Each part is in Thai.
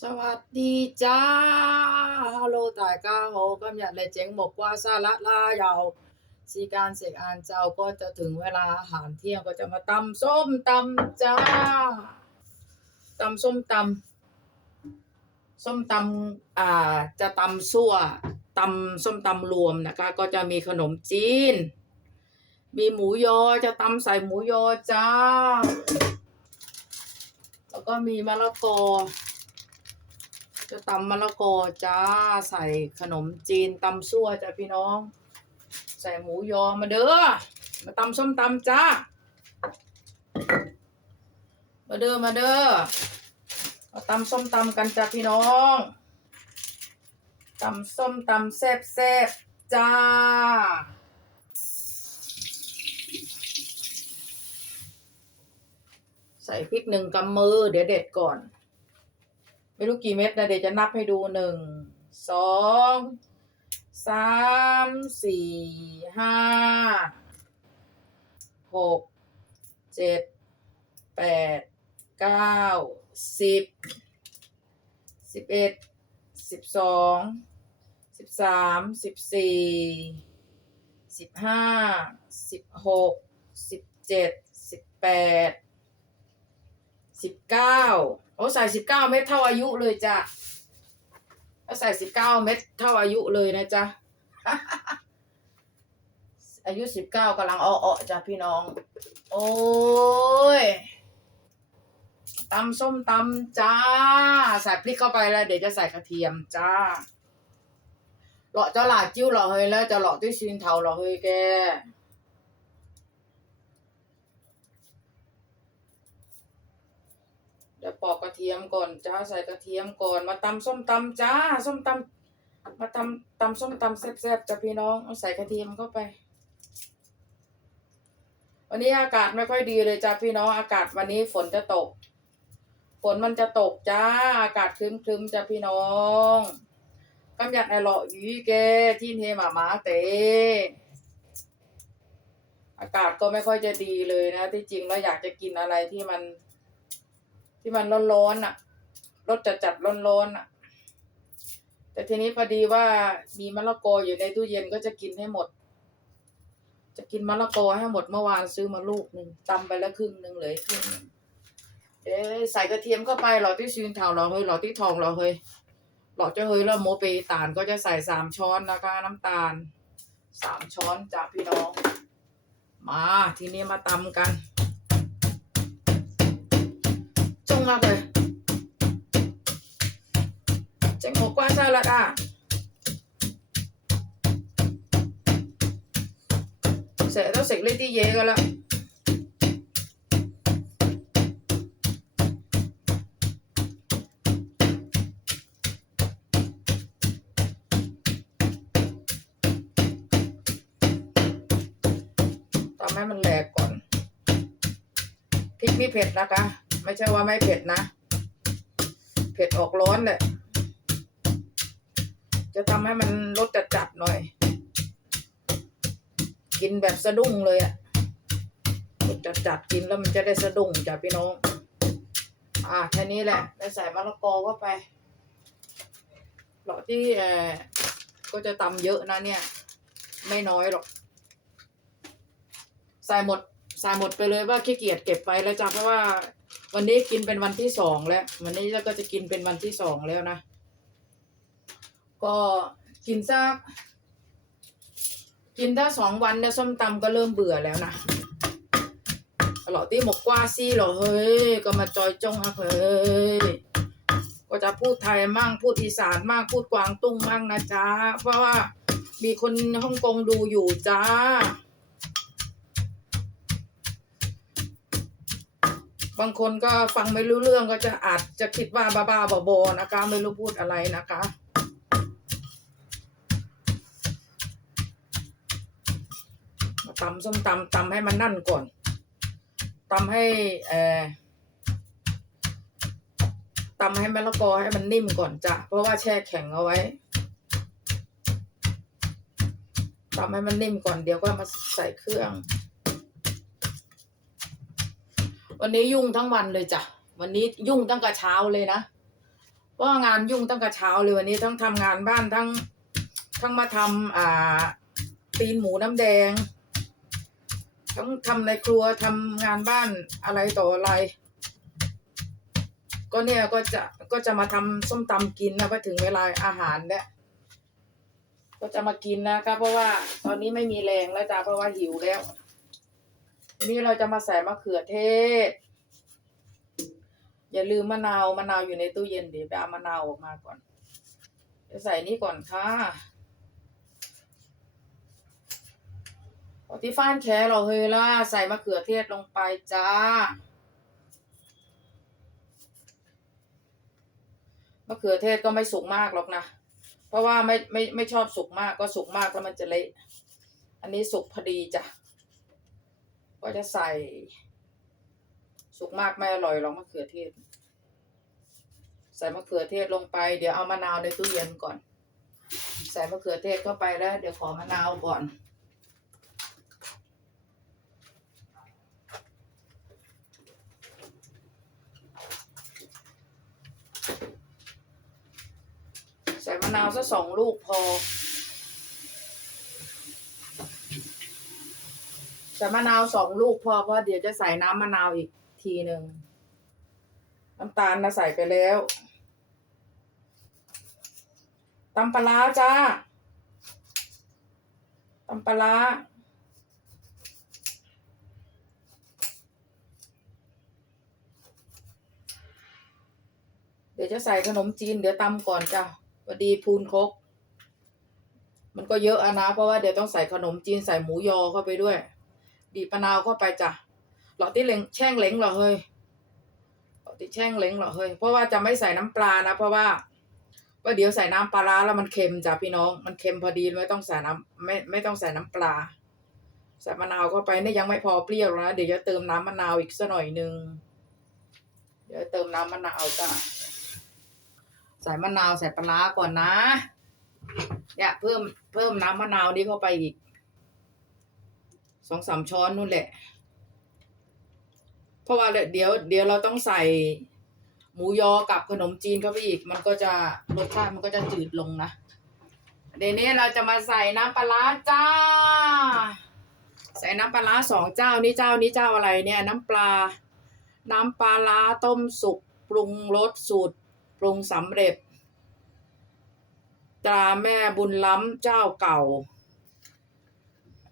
สวัสดีจ้าฮัลโหลตาก้าโหกำหยัดเลยเจ๋งบมกว่าสาระลายาวสีการเสกอานเจ้าก็จะถึงเวลาอาหารเที่ยงก็จะมาตำส้มตำจ้าตำส้มตำส้มตำอ่า จะตำซั่วตำส้มตำรวมนะคะ ก็จะมีขนมจีน มีหมูยอจะตำใส่หมูยอจ้า แล้วก็มีมะละกอ จะตำมะละกอจ้าใส่ขนมจีนตำซั่วจ้ะพี่น้อง ใส่หมูยอมาเด้อมาตำส้มตำจ้ามาเด้อมาเด้อมาตำส้มตำกันจ้ะพี่น้องตำส้มตำแซ่บแซ่บๆจ้าใส่พริกหนึ่งกำมือเดี๋ยวเด็ดก่อน ไม่รู้กี่เม็ดนะเดี๋ยวจะนับให้ดูหนึ่งสองสามสี่ห้าหกเจ็ดแปดเก้าสิบสิบเอ็ดสิบสองสิบสามสิบสี่สิบห้าสิบหกสิบเจ็ดสิบแปด สิบเก้าโอ้ใส่สิบเก้าเม็ดเท่าอายุเลยจ้ะถ้าใส่สิบเก้าเม็ดเท่าอายุเลยนะจ๊ะ อายุสิบเก้ากำลังอ้อๆจ้ะพี่น้อง โอ้ยตำส้มตำจ้า ใส่พริกเข้าไปแล้ว เดี๋ยวจะใส่กระเทียมจ้าเลาะจะหลาดจิ้วเหรอเฮยแล้วจะเลาะด้วยซีนเทาเหรอเฮยแก เดี๋ยวปอกกระเทียมก่อนจ้าใส่กระเทียมก่อน มาตำส้มตำจ้า ส้มตำมาตำตำส้มตำแซ่บๆจ้ะพี่น้องใส่กระเทียมเข้าไป วันนี้อากาศไม่ค่อยดีเลยจ้าพี่น้องอากาศวันนี้ฝนจะตก ฝนมันจะตกจ้า อากาศครึ้มๆจ้ะพี่น้องกำยัดไอหล่อหยีแกที่เทหมาหมาเตอากาศก็ไม่ค่อยจะดีเลยนะ ที่จริงแล้วอยากจะกินอะไรที่มัน ที่มันร้อนๆอะรสจัดจัดร้อนๆอะ แต่ทีนี้พอดีว่ามีมะละกออยู่ในตู้เย็นก็จะกินให้หมด จะกินมะละกอให้หมดเมื่อวานซื้อมาลูกหนึ่งตำไปแล้วครึ่งหนึ่งเลยครึ่งนึงเอ๊ใส่กระเทียมเข้าไปหล่อที่ซีนเทาหล่อเฮ้ยหล่อที่ทองหล่อเฮ้ยหล่อจะเฮ้ยแล้วโมเปตานก็จะใส่สามช้อนนะคะ น้ำตาลสามช้อนจากพี่น้อง มาทีนี้มาตำกัน งมากเลยเจ๋งหัวกว้างซะละอะเสร็จแล้วเสร็จเลยที่เย่กันละทำให้มันแหลกก่อนพริกนี่เผ็ดนะคะ ไม่ใช่ว่าไม่เผ็ดนะ เผ็ดออกร้อนแหละ จะทำให้มันรสจัดๆหน่อย กินแบบสะดุ้งเลยอะรสจัดๆกินแล้วมันจะได้สะดุ้งจ้ะพี่น้อง อ่าแค่นี้แหละได้ใส่มะละกอเข้าไปหลอที่เออก็จะตำเยอะนะเนี่ย ไม่น้อยหรอก ใส่หมดใส่หมดไปเลยว่าขี้เกียจเก็บไปแล้วจ้ะเพราะว่า วันนี้กินเป็นวันที่สองแล้ว วันนี้เราก็จะกินเป็นวันที่สองแล้วนะ ก็กินสักกินถ้าสองวันเนี่ยส้มตำก็เริ่มเบื่อแล้วนะหล่อที่หมกกว่าซี่หรอเฮ้ย ก็มาจอยจงอะเฮ้ย ก็จะพูดไทยมั่งพูดอีสานมั่งพูดกวางตุ้งมั่งนะจ๊ะ เพราะว่ามีคนฮ่องกงดูอยู่จ้า บางคนก็ฟังไม่รู้เรื่องก็จะอาจจะคิดว่าบ้าๆบอๆนะคะ ไม่รู้พูดอะไรนะคะมาตำส้มตำตำให้มันนั่นก่อนตำให้เอ่อตำให้มะละกอให้มันนิ่มก่อนจ้ะเพราะว่าแช่แข็งเอาไว้ตำให้มันนิ่มก่อนเดี๋ยวก็มาใส่เครื่อง วันนี้ยุ่งทั้งวันเลยจ้ะ วันนี้ยุ่งตั้งแต่เช้าเลยนะเพราะว่างานยุ่งตั้งแต่เช้าเลยวันนี้ทั้งทำงานบ้านทั้งทั้งมาทำอ่าตีนหมูน้ำแดง ทั้งทำในครัวทำงานบ้านอะไรต่ออะไร ก็เนี่ยก็จะก็จะมาทำส้มตำกินนะพอถึงเวลาอาหารเนี่ยก็จะมากินนะครับเพราะว่าตอนนี้ไม่มีแรงแล้วจ้าเพราะว่าหิวแล้ว นี้เราจะมาใส่มะเขือเทศ อย่าลืมมะนาวมะนาวอยู่ในตู้เย็นเดี๋ยวไปเอามะนาวออกมาก่อนจะใส่นี่ก่อนค่ะพอที่ฟ้านแคเราเฮยล่ะใส่มะเขือเทศลงไปจ้ามะเขือเทศก็ไม่สุกมากหรอกนะ เพราะว่าไม่ไม่ไม่ชอบสุกมากก็สุกมากแล้วมันจะเละ อันนี้สุกพอดีจ้ะ ก็จะใส่ สุกมากไม่อร่อยหรอกมะเขือเทศ ใส่มะเขือเทศลงไป เดี๋ยวเอามะนาวในตู้เย็นก่อน ใส่มะเขือเทศเข้าไปแล้ว เดี๋ยวขอมะนาวก่อนใส่มะนาวสักสองลูกพอ ใส่มะนาวสองลูกพอเพราะเดี๋ยวจะใส่น้ำมะนาวอีกทีหนึ่งน้ำตาลนะใส่ไปแล้วตำปลาจ้าตำปลาเดี๋ยวจะใส่ขนมจีนเดี๋ยวตำก่อนจ้ะพอดีพูนคก มันก็เยอะอะนะ เพราะว่าเดี๋ยวต้องใส่ขนมจีนใส่หมูยอเข้าไปด้วย บีบมะนาวเข้าไปจ้ะหลอดที่เล้งแช่งเล้งเหรอเฮ้ยหลอดที่แช่งเล้งเหรอเฮ้ยเพราะว่าจะไม่ใส่น้ำปลานะเพราะว่าว่าเดี๋ยวใส่น้ำปลาร้าแล้วมันเค็มจ้ะพี่น้อง มันเค็มพอดีไม่ต้องใส่น้ำไม่ไม่ต้องใส่น้ำปลาใส่มะนาวเข้าไปเนี่ยยังไม่พอเปรี้ยวนะเดี๋ยวจะเติมน้ำมะนาวอีกสักหน่อยนึงเดี๋ยวเติมน้ำมะนาวจ้ะใส่มะนาวใส่ปลาร้าก่อนนะเนี่ยเพิ่มเพิ่มน้ำมะนาวนี้เข้าไปอีก สองสามช้อนนู่นแหละ เพราะว่าเดี๋ยว เดี๋ยวเราต้องใส่หมูยอกับขนมจีนเข้าไปอีก มันก็จะรสชาติมันก็จะจืดลงนะ เดี๋ยวนี้เราจะมาใส่น้ำปลาร้าจ้า ใส่น้ำปลาร้าสองเจ้านี่เจ้านี้เจ้าอะไรเนี่ย น้ำปลา น้ำปลาร้าต้มสุกปรุงรสสูตรปรุงสำเร็จตราแม่บุญล้ำเจ้าเก่า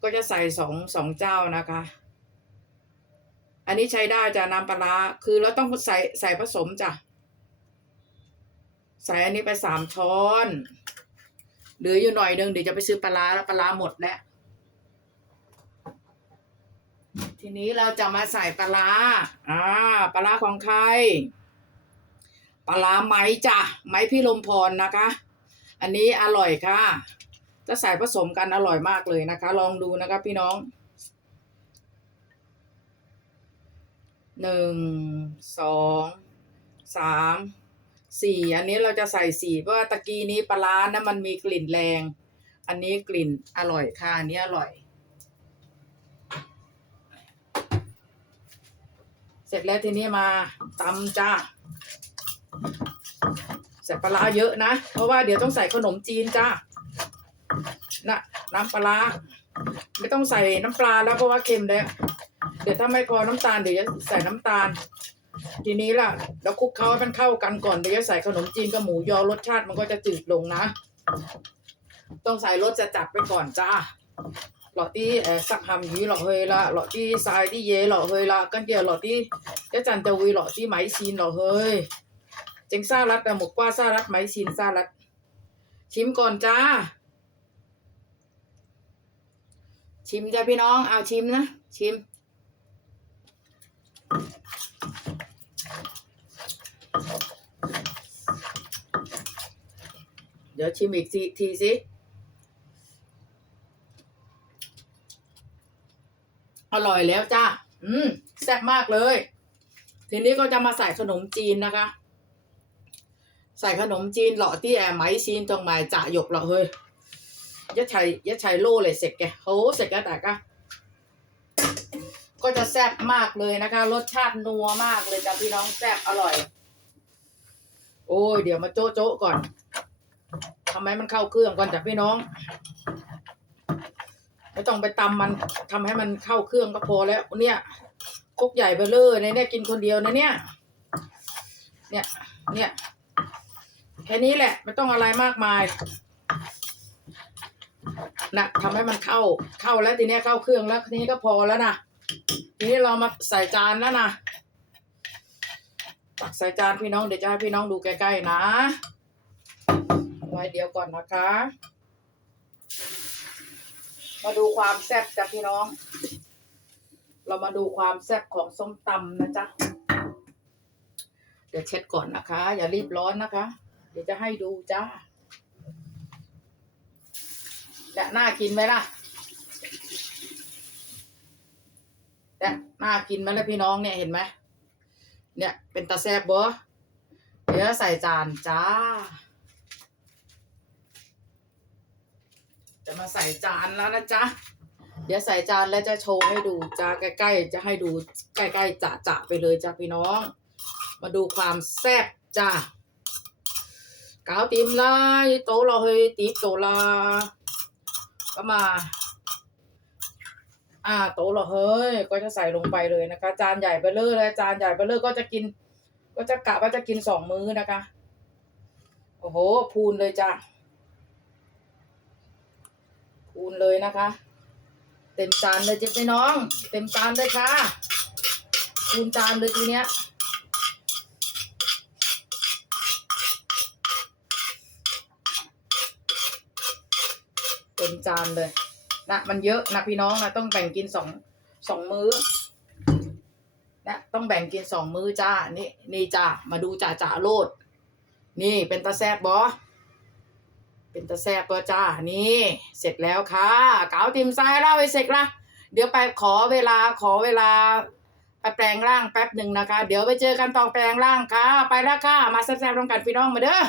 ก็จะใส่สองสองเจ้านะคะ อันนี้ใช้ได้จ้ะน้ำปลาร้าคือเราต้องใส่ใส่ผสมจ้ะ ใส่อันนี้ไปสามช้อนเหลืออยู่หน่อยนึงเดี๋ยวจะไปซื้อปลาร้าแล้วปลาร้าหมดแล้วทีนี้เราจะมาใส่ปลาร้าอ่าปลาร้าของใครปลาร้าไหมจ้ะไหมพี่ลมพรนะคะ อันนี้อร่อยค่ะ จะใส่ผสมกันอร่อยมากเลยนะคะ ลองดูนะคะพี่น้องหนึ่งสองสามสี่อันนี้เราจะใส่สี่เพราะว่าตะกี้นี้ปลาร้านะมันมีกลิ่นแรง อันนี้กลิ่นอร่อยค่ะอันนี้อร่อย เสร็จแล้วทีนี้มาตำจ้าใส่ปลาร้าเยอะนะ เพราะว่าเดี๋ยวต้องใส่ขนมจีนจ้า นะน้ำปลาร้าไม่ต้องใส่น้ำปลาแล้วเพราะว่าเค็มแล้ว เดี๋ยวถ้าไม่พอน้ำตาลเดี๋ยวจะใส่น้ำตาล ทีนี้ล่ะเราคลุกเคล้าให้มันเข้ากันก่อนเดี๋ยวจะใส่ขนมจีนกับหมูยอรสชาติมันก็จะจืดลงนะ ต้องใส่รสจะจัดไปก่อนจ้าหลอดที่เออสักหำยีหลอเฮยละหลอดที่ทรายที่เยหลอเฮยละกันเดียวหลอที่จะจันจะวีหลอที่ไหมซีนหลอเฮยเจงซ่ารัดแต่หมกว่าซ่ารัดไหมชินซ่ารัดชิมก่อนจ้า ชิมจ้ะพี่น้อง เอาชิมนะ ชิม เดี๋ยวชิมอีกทีทีสิ อร่อยแล้วจ้าอืม แซ่บมากเลย ทีนี้ก็จะมาใส่ขนมจีนนะคะ ใส่ขนมจีนหล่อที่แอร์ไหมซีนตรงหมายจ่าหยกเหรอเฮ้ย ยัดชัยยัดชัยโล่เลยเสร็จแกโหเสร็จแล้วแต่ก็ก็จะแซ่บมากเลยนะคะ รสชาตินัวมากเลยจ้ะพี่น้องแซ่บอร่อย โอ้ยเดี๋ยวมาโจ๊ะโจ๊ะก่อนทำให้มันเข้าเครื่องก่อนจ้ะพี่น้องไม่ต้องไปตำมันทำให้มันเข้าเครื่องก็พอแล้วเนี่ยคกใหญ่เบลเลอร์เนี่ยเนี่ยกินคนเดียวนะเนี่ย เนี่ยเนี่ยแค่นี้แหละ ไม่ต้องอะไรมากมาย นะทำให้มันเข้าเข้าแล้วทีนี้เข้าเครื่องแล้วทีนี้ก็พอแล้วนะทีนี้เรามาใส่จานแล้วนะตักใส่จานพี่น้องเดี๋ยวจะให้พี่น้องดูใกล้ๆนะไว้เดี๋ยวก่อนนะคะ มาดูความแซ่บจ้ะพี่น้อง เรามาดูความแซ่บของส้มตำนะจ๊ะเดี๋ยวเช็ดก่อนนะคะ อย่ารีบร้อนนะคะ เดี๋ยวจะให้ดูจ้า และน่ากินไหมล่ะและน่ากินไหมล่ะพี่น้องเนี่ยเห็นไหมเนี่ยเป็นตาแซ่บบ่เดี๋ยวใส่จานจ้า จะมาใส่จานแล้วนะจ๊ะ เดี๋ยวใส่จานแล้วจะโชว์ให้ดูจ้าใกล้ๆ จะให้ดูใกล้ๆจะๆไปเลยจ้าพี่น้อง มาดูความแซ่บจ้า搞掂啦，倒落去碟度啦。 咁啊，อ่า โตะละเฮ้ย ก็จะใส่ลงไปเลยนะคะ จานใหญ่ไปเลยเลยจานใหญ่ไปเลยก็จะกิน ก็จะกะว่าจะกินสองมื้อนะคะ โอ้โห พูนเลยจ้ะ พูนเลยนะคะ เต็มจานเลยจ้ะพี่น้อง เต็มจานเลยค่ะ พูนจานเลยทีเนี้ย เต็มจานเลยนะมันเยอะนะพี่น้องนะต้องแบ่งกินสองสองมื้อนะต้องแบ่งกินสองมื้อจ้านี่นี่จ้ามาดูจ่าจ่าโลด นี่เป็นตาแซบบอเป็นตาแซบปะจ้านี่เสร็จแล้วค่ะเก๋าติมซ้ายเล่าไปเสร็จละเดี๋ยวไปขอเวลาขอเวลาไปแปลงร่างแป๊บหนึ่งนะคะ เดี๋ยวไปเจอกันตอนแปลงร่างค่ะ ไปแล้วค่ะ มาแซ่บๆร่วมกันพี่น้องมาเด้อ